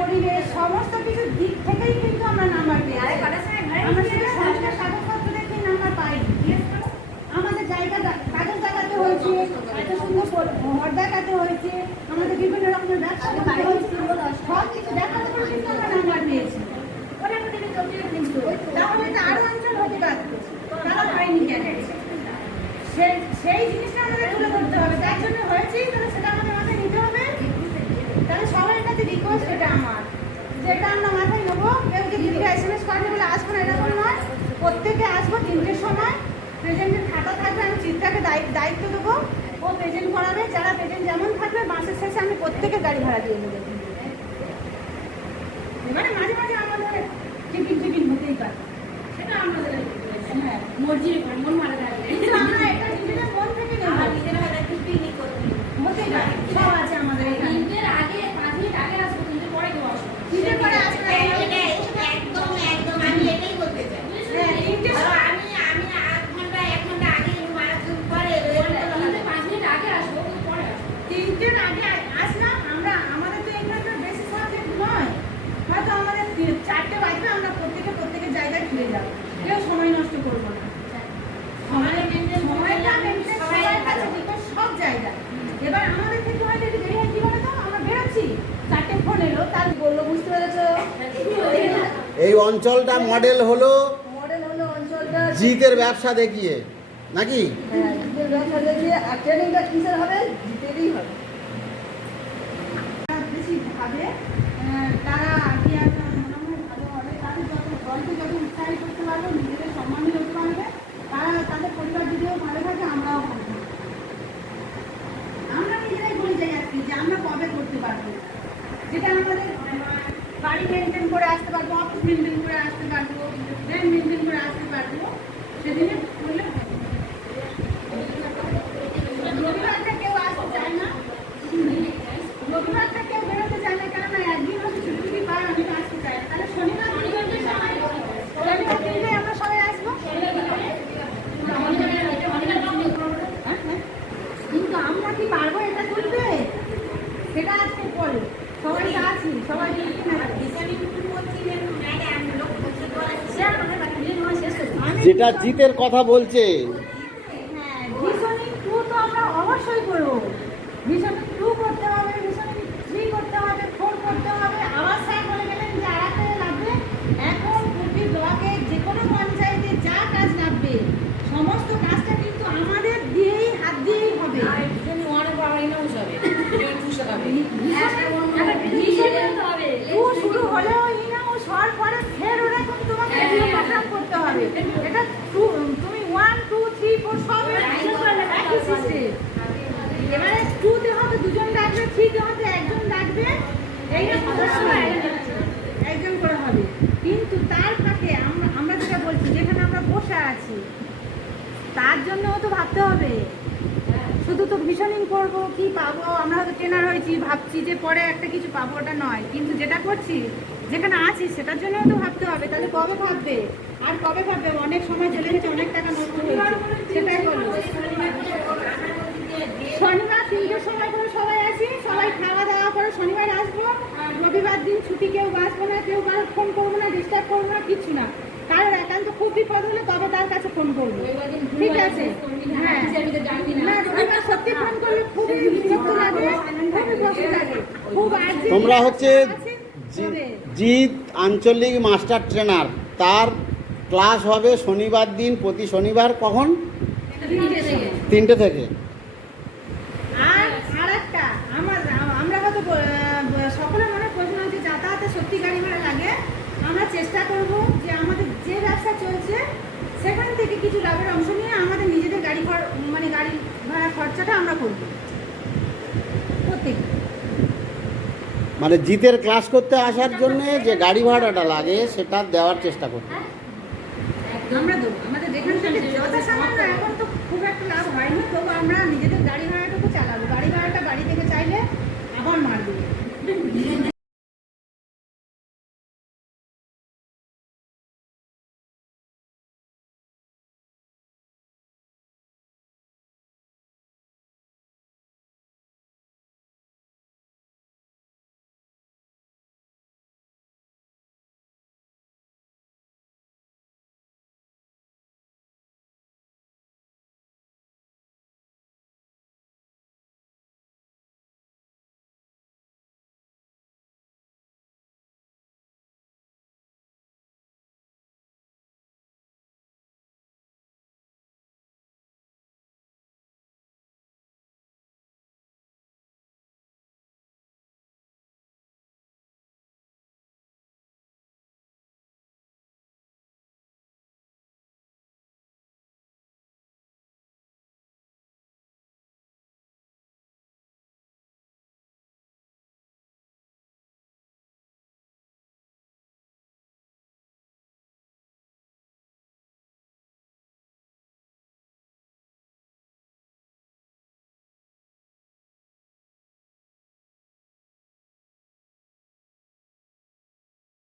পরিবেশ সমস্ত কিছু দিক থেকেই কিন্তু আমরা নাম্বার পেয়েছি। আমরা শুধু সংস্কার কাগজপত্র দেখে নাম্বার পাইনি। আমাদের জায়গাটা কাগজ দেখাতে হয়েছে, এত সুন্দর ঘর দেখাতে হয়েছে, আমাদের বিভিন্ন রকমের ব্যবসা করতে হয়েছে, সব কিছু দেখাতে করে কিন্তু আমরা নাম্বার পেয়েছি। তাহলে তো আরো অঞ্চল হতে পারতো, তারা পায়নি কেন? সেই জিনিসটা আমাদের তুলে ধরতে হবে, তার জন্য হয়েছে, তাহলে সেটা আমাদের মাথায় নিতে হবে। তাহলে সবার কাছে রিকোয়েস্ট এটা আমার, যেটা আমরা মাথায় নেবো। কেউ যে দিদিরা SMS করে বলে আসবো না, এরকম নয়। প্রত্যেকে আসবো 3টের সময়, প্রেজেন্টের খাতা থাকবে, আমি চিত্রাকে দায়িত্ব দেবো, ও প্রেজেন্ট করাবে। যারা প্রেজেন্ট যেমন থাকবে মাসের শেষে আমি প্রত্যেকের গাড়ি ভাড়া দিয়ে দেবো। এবারে মাঝে মাঝে আমাদের টিফিন হতেই পারে, সেটা আমাদের হ্যাঁ মর্জির মন মারা যাবে, কিন্তু আমরা এটা নিজেদের মন থেকে নেবো। নিজেরা পিকনিক করতে হতেই পারে, সব আছে আমাদের এখানে। 3টের আগে 5 মিনিট আগে আসবো, 3টের পরে কেউ আসবো, 3টের পরে আসবে একদম আমি এটাই বলতে চাই। হ্যাঁ 3টে আমি 8 ঘন্টা 1 ঘন্টা আগে মারাথন পরে 5 মিনিট আগে আসবো, পরে আসবো। 3টের আগে আসলাম আমরা, আমাদের তো এখানে বেশি সাবজেক্ট নয়, হয়তো আমাদের 4টে বাজবে, আমরা প্রত্যেকের জায়গায় ফিরে যাবো, কেউ সময় নষ্ট করবো না। সময়টা মেনটেন সবার কাছে সব জায়গায়। এবার আমাদের থেকে হয়তো একটু দেরি হয়, কি বলে তো আমরা বেরোচ্ছি, 4টে ফোন এলো, তার বললো, বুঝতে পেরেছো? এই অঞ্চলটা মডেল হলো অঞ্চলটা জিতের ব্যবসা দেখিয়ে নাকি? হ্যাঁ, জিতের ব্যবসা দেখিয়ে। আর ট্রেনিংটা কিসের হবে? জিতেরই হবে। বেশি ভাবে তারা কি আর মনে হয় ভালো হবে, তাদের দলকে যত উৎসাহিত করতে পারবে, নিজেদের সম্মানিত করতে পারবে, তারা তাদের পরিবার যদিও ভালো থাকে, আমরাও ভালো থাকবো। আমরা নিজেরাই বলে যাই আজকে যে আমরা কবে করতে পারবো, যেটা আমাদের বাড়ি মেনটেন করে আসতে পারবো, অফিস মেনটেন করে আসতে পারবো, ব্যাংক মেনটেন করে আসতে পারবো, সেদিনে করলে হবে। রবিবারটা কেউ আসতে চায় না, রবিবারটা কেউ বেরোতে চায় না, কেননা একদিন হচ্ছে ছুটি পায়, আমি তো আসতে চাই। তাহলে শনিবার দিনটাই আমরা সবাই আসবো, কিন্তু আমরা কি পারবো এটা তুলবে? সেটা আজকে পরে সবাই আছি, সবাই যেটা জিতের কথা বলছে, হ্যাঁ ভিশনিং 2 তো আমরা অবশ্যই করবো। ভিশনিং 2 করতে হবে, ভিশনিং 3 করতে হবে, 4 করতে হবে। আবার স্যার বলে গেলেন যে আড়াতে লাগবে। এখন প্রতি ব্লকে যে কোনো পঞ্চায়েতে যা কাজ লাগবে, সমস্ত কাজটা কিন্তু আমাদের দিয়েই হাত দিয়েই হবে। শুরু হলেও ইনাউস হওয়ার পরে ফের ওরকম তোমাকে প্রোগ্রাম করতে হবে। এটা তুমি 1 2 3 4 সব একই সিস্টেম। এবারে 2 তে হয়তো 2 জন ডাকবে, 3 তে হয়তো 1 জন ডাকবে, এইরকম একজন করে হবে। কিন্তু তার ফাঁকে আমরা যেটা বলছি, যেখানে আমরা বসে আছি তার জন্যও তো ভাবতে হবে। শুধু তো ভিশনিং করবো, কি পাবো, আমরা হয়তো ট্রেনার হয়েছি, ভাবছি যে পরে একটা কিছু পাবো, ওটা নয়। কিন্তু যেটা করছি, যেখানে আছি, সেটার জন্যও তো ভাবতে হবে। তাহলে কবে ভাববে আর কবে ভাববে? অনেক সময় চলে গেছে, অনেক টাকা নষ্ট হয়েছে, সেটাই বলবো। শনিবার 3টের সময় করে সবাই আসি, সবাই খাওয়া দাওয়া করে শনিবার আসবো। রবিবার দিন ছুটি, কেউ বাঁচবো না, কেউ কারো ফোন করবো না, ডিস্টার্ব করবো না, কিচ্ছু না। কারোর একান্ত খুব বিপদ হলে তবে তার কাছে ফোন করবো, ঠিক আছে? হ্যাঁ না, রবিবার সত্যি ফোন করলে খুবই বিরক্ত লাগে, খুবই কষ্ট লাগে, খুব আর্জেন্ট। তোমরা হচ্ছে জিত আঞ্চলিক মাস্টার ট্রেনার, তার ক্লাস হবে শনিবার দিন, প্রতি শনিবার। কখন? 3টে থেকে। আর একটা আমরা হয়তো সকলের মনে প্রশ্ন আছে, যাতায়াতে সত্যি গাড়ি ভাড়া লাগে। আমরা চেষ্টা করব যে আমাদের যে ব্যবসা চলছে সেখান থেকে কিছু লাভের অংশ নিয়ে আমাদের নিজেদের গাড়ি ভাড়া খরচাটা আমরা করব প্রত্যেক। মানে জিতের ক্লাস করতে আসার জন্য যে গাড়ি ভাড়াটা লাগে সেটা দেওয়ার চেষ্টা করতে।